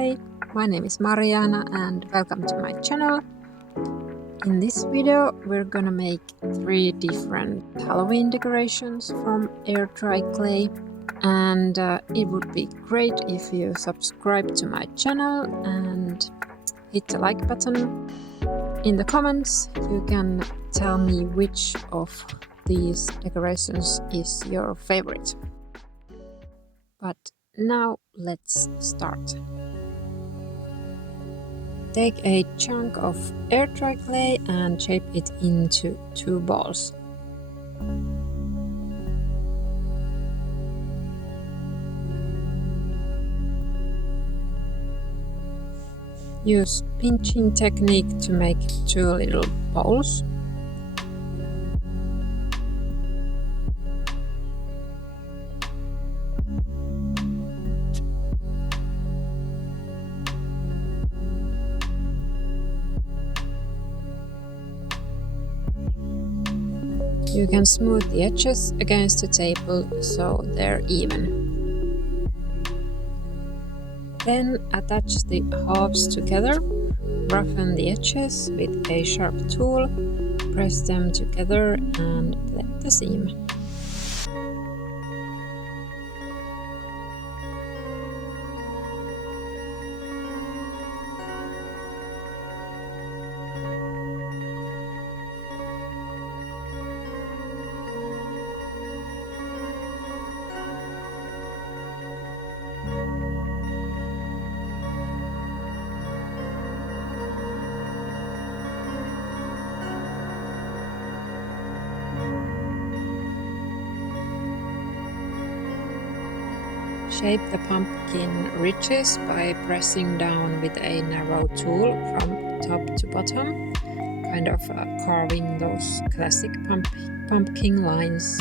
Hi, my name is Mariana and welcome to my channel. In this video we're gonna make 3 different Halloween decorations from air dry clay, and it would be great if you subscribe to my channel and hit the like button. In the comments you can tell me which of these decorations is your favorite. But now let's start. Take a chunk of air dry clay and shape it into 2 balls. Use pinching technique to make 2 little balls. You can smooth the edges against the table so they're even. Then attach the halves together, roughen the edges with a sharp tool, press them together and blend the seam. Shape the pumpkin ridges by pressing down with a narrow tool from top to bottom, kind of carving those classic pumpkin lines.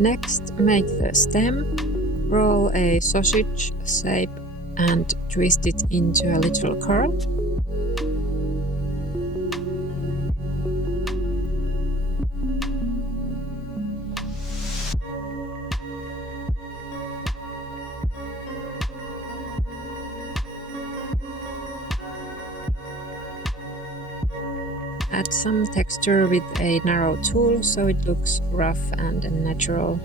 Next, make the stem, roll a sausage shape and twist it into a little curl. Add some texture with a narrow tool so it looks rough and natural.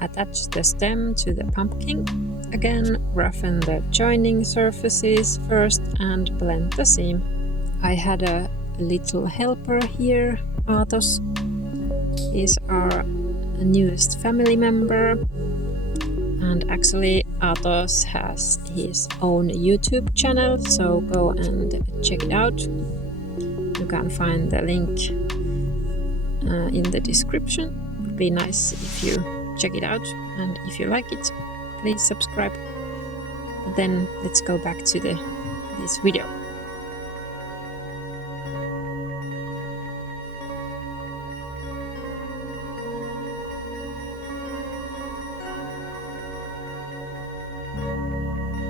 Attach the stem to the pumpkin. Again, roughen the joining surfaces first and blend the seam. I had a little helper here, Aatos. He's our newest family member, and actually Aatos has his own YouTube channel, so go and check it out. You can find the link in the description. It would be nice if you check it out, and if you like it, please subscribe. But then let's go back to this video.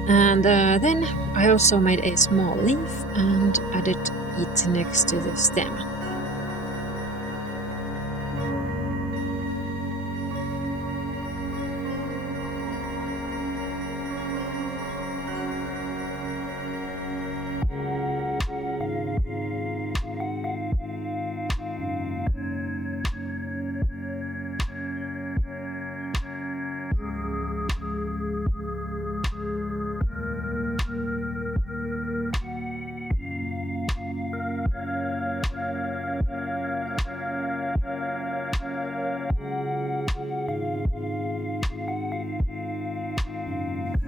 And then I also made a small leaf and added it next to the stem.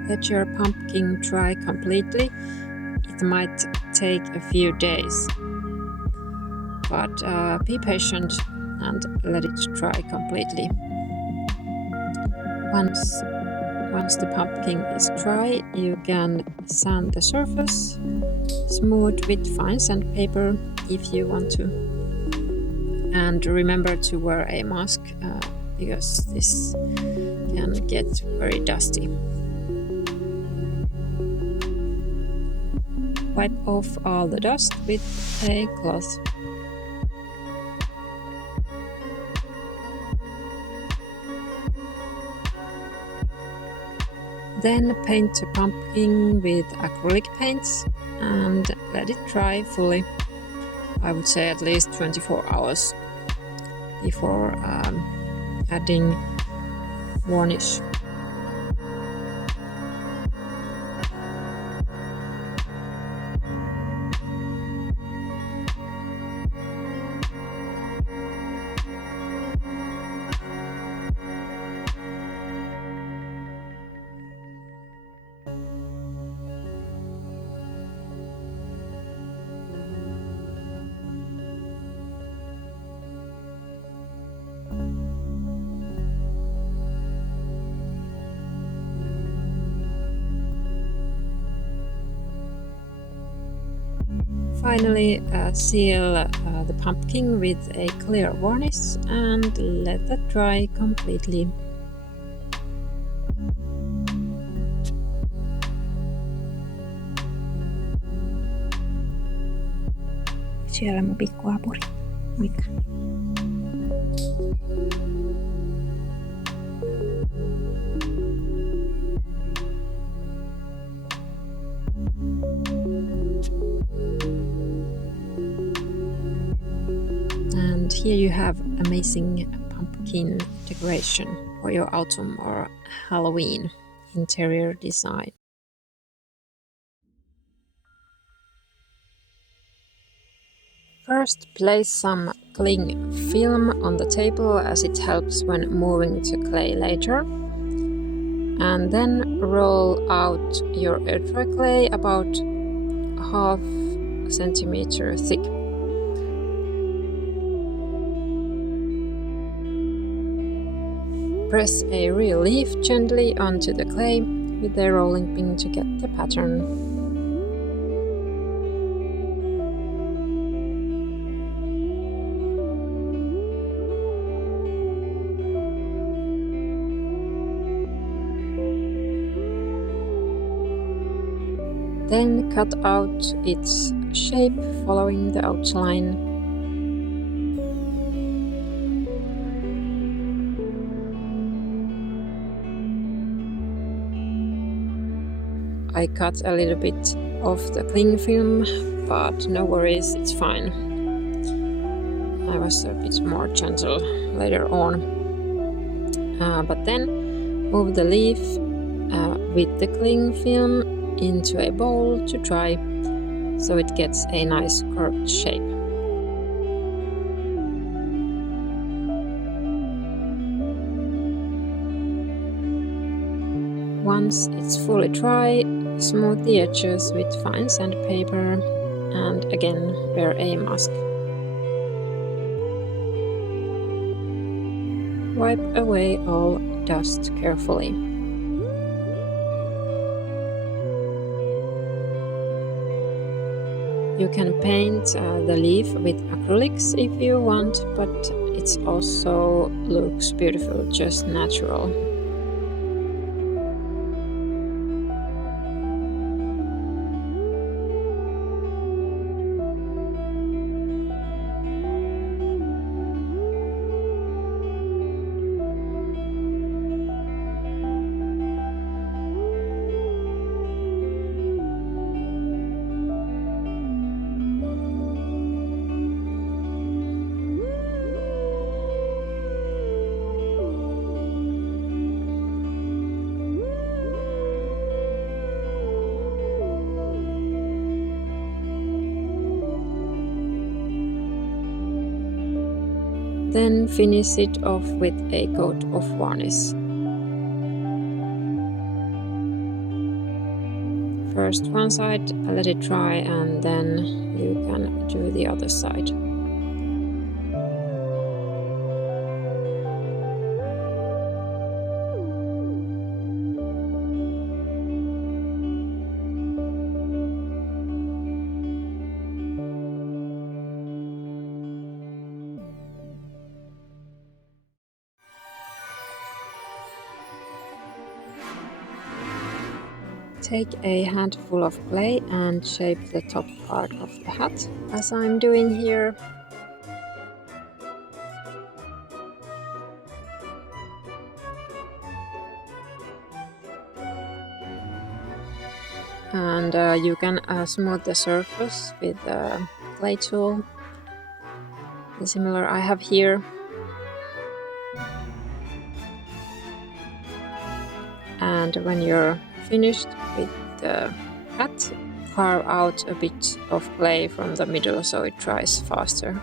Let your pumpkin dry completely. It might take a few days, but be patient and let it dry completely. Once the pumpkin is dry, you can sand the surface, smooth with fine sandpaper if you want to. And remember to wear a mask because this can get very dusty. Wipe off all the dust with a cloth. Then paint the pumpkin with acrylic paints and let it dry fully. I would say at least 24 hours before adding varnish. Finally, seal the pumpkin with a clear varnish and let that dry completely. Siellä mun pikkuapuri. Moikka. And here you have amazing pumpkin decoration for your autumn or Halloween interior design. First, place some cling film on the table as it helps when moving to clay later. And then roll out your air dry clay about half a centimeter thick. Press a real leaf gently onto the clay with a rolling pin to get the pattern. Then cut out its shape following the outline. I cut a little bit of the cling film, but no worries, it's fine. I was a bit more gentle later on. But then move the leaf with the cling film into a bowl to dry, so it gets a nice curved shape. Once it's fully dry, smooth the edges with fine sandpaper and again wear a mask. Wipe away all dust carefully. You can paint the leaf with acrylics if you want, but it also looks beautiful, just natural. Then finish it off with a coat of varnish. First one side, let it dry, and then you can do the other side. Take a handful of clay and shape the top part of the hat, as I'm doing here. And you can smooth the surface with a clay tool. The similar I have here. And when you're finished with the hat, carve out a bit of clay from the middle so it dries faster.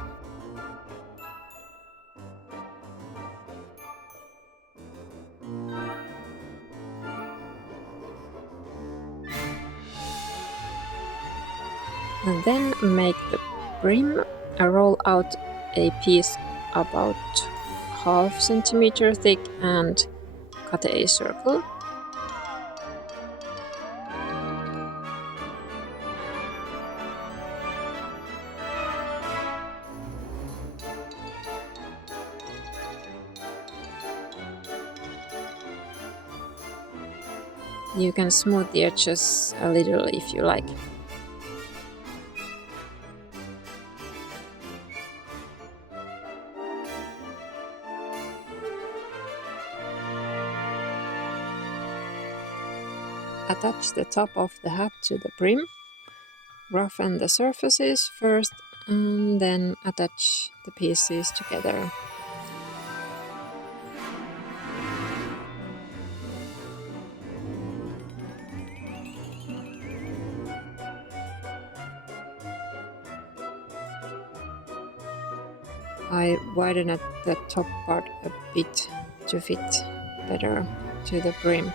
And then make the brim. Roll out a piece about ½ centimeter thick and cut a circle. You can smooth the edges a little if you like. Attach the top of the hat to the brim. Roughen the surfaces first and then attach the pieces together. I widened the top part a bit to fit better to the brim.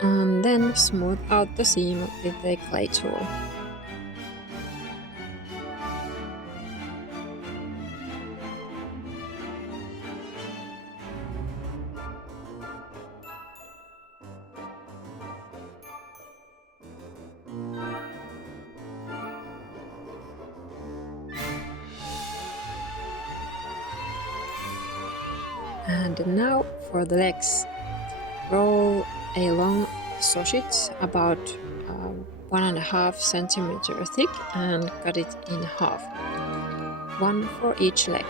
And then smooth out the seam with a clay tool. And now for the legs. Roll a long sausage about 1½ centimeter thick and cut it in half, one for each leg.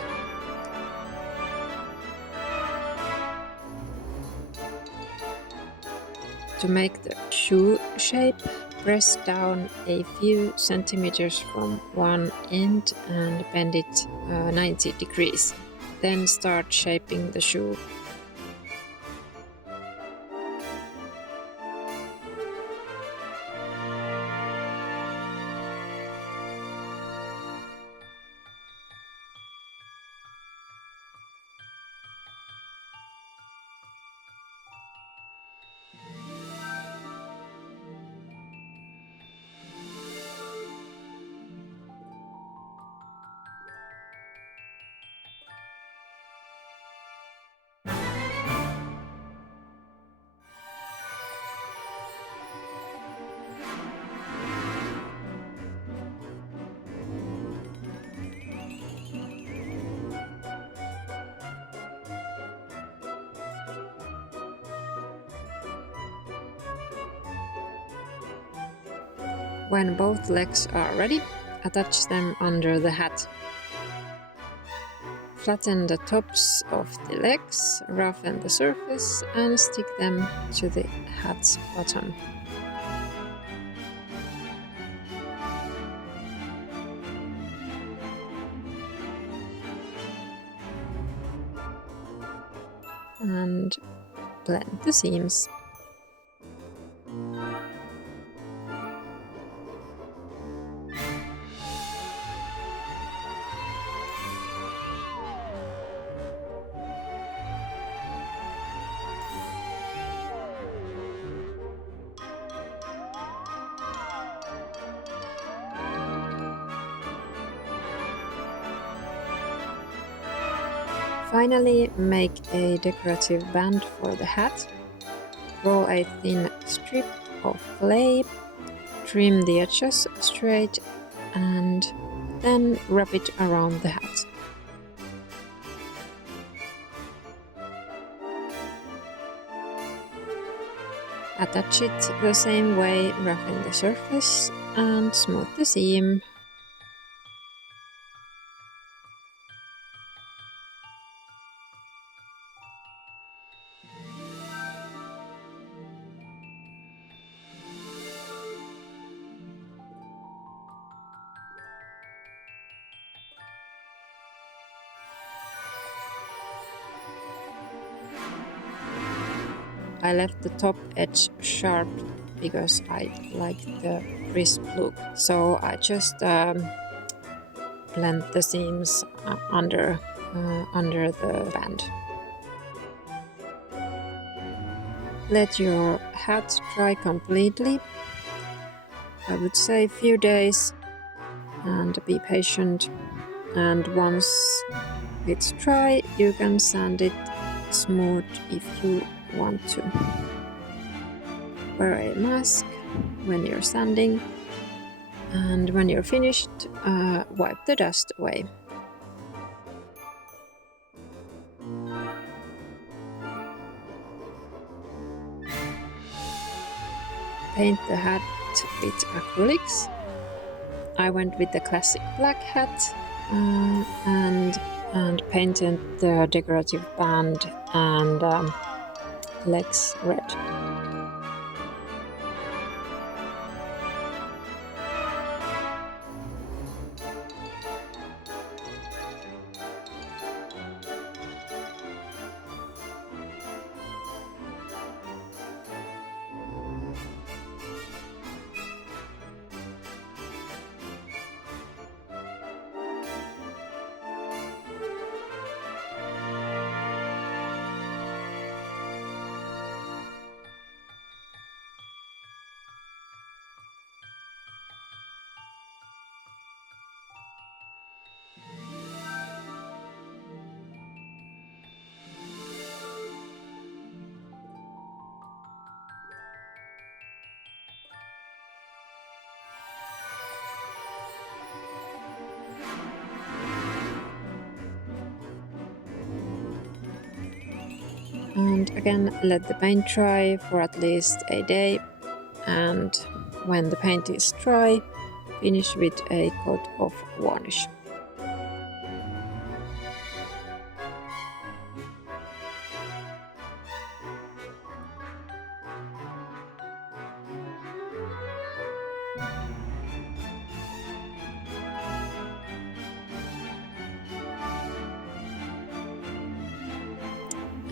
To make the shoe shape, press down a few centimeters from one end and bend it 90 degrees. Then start shaping the shoe. When both legs are ready, attach them under the hat. Flatten the tops of the legs, roughen the surface and stick them to the hat's bottom. And blend the seams. Finally, make a decorative band for the hat. Roll a thin strip of clay, trim the edges straight, and then wrap it around the hat. Attach it the same way, roughen the surface and smooth the seam. I left the top edge sharp because I like the crisp look, so I just blend the seams under the band. Let your hat dry completely. I would say a few days, and be patient. And once it's dry, you can sand it smooth if you want to. Wear a mask when you're sanding, and when you're finished, wipe the dust away. Paint the hat with acrylics. I went with the classic black hat and painted the decorative band and legs red. And again, let the paint dry for at least a day, and when the paint is dry, finish with a coat of varnish.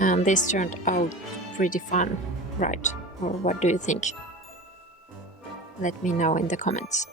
And this turned out pretty fun, right? Or what do you think? Let me know in the comments.